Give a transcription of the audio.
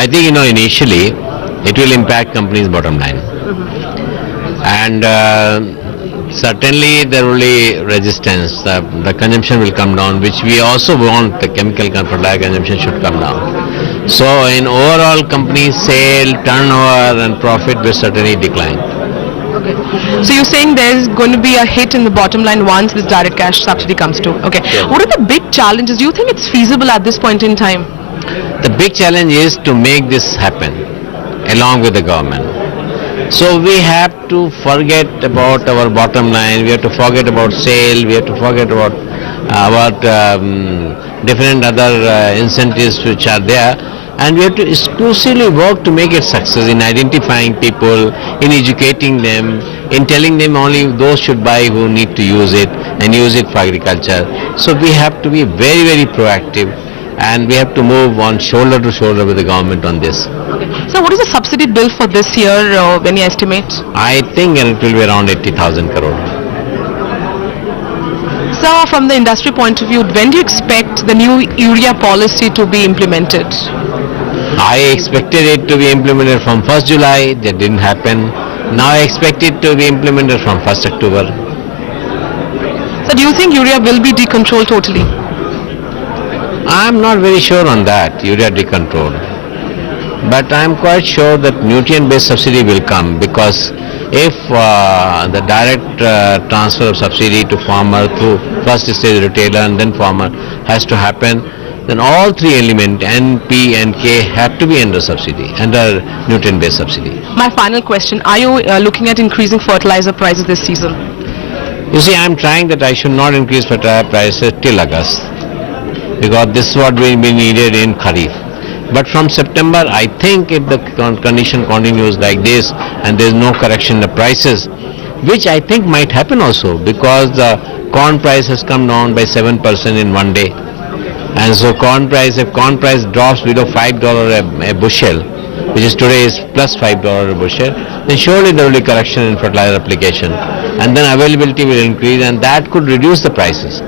I think, initially it will impact companies' bottom line. And certainly there will be resistance. The consumption will come down, which we also want the chemical fertilizer consumption should come down. So in overall company sale, turnover and profit will certainly decline. Okay. So you're saying there's going to be a hit in the bottom line once this direct cash subsidy comes to. Okay. Yes. What are the big challenges? Do you think it's feasible at this point in time? The big challenge is to make this happen along with the government. So we have to forget about our bottom line, we have to forget about sale, we have to forget about different other incentives which are there, and we have to exclusively work to make it success in identifying people, in educating them, in telling them only those should buy who need to use it and use it for agriculture. So we have to be very, very proactive, and we have to move on shoulder to shoulder with the government on this. So what is the subsidy bill for this year when you estimate? I think it will be around 80,000 crore. So from the industry point of view, when do you expect the new urea policy to be implemented? I expected it to be implemented from 1st July, that didn't happen. Now I expect it to be implemented from 1st October. So do you think urea will be decontrolled totally? I'm not very sure on that, urea decontrol. But I'm quite sure that nutrient-based subsidy will come, because if the direct transfer of subsidy to farmer through first stage retailer and then farmer has to happen, then all three elements, N, P and K, have to be under subsidy, under nutrient-based subsidy. My final question, are you looking at increasing fertilizer prices this season? You see, I'm trying that I should not increase fertilizer prices till August, because this is what will be needed in Kharif. But from September, I think if the condition continues like this and there is no correction in the prices, which I think might happen also, because the corn price has come down by 7% in one day. And so if corn price drops below $5 a bushel, which is today is plus $5 a bushel, then surely there will be correction in fertilizer application. And then availability will increase, and that could reduce the prices.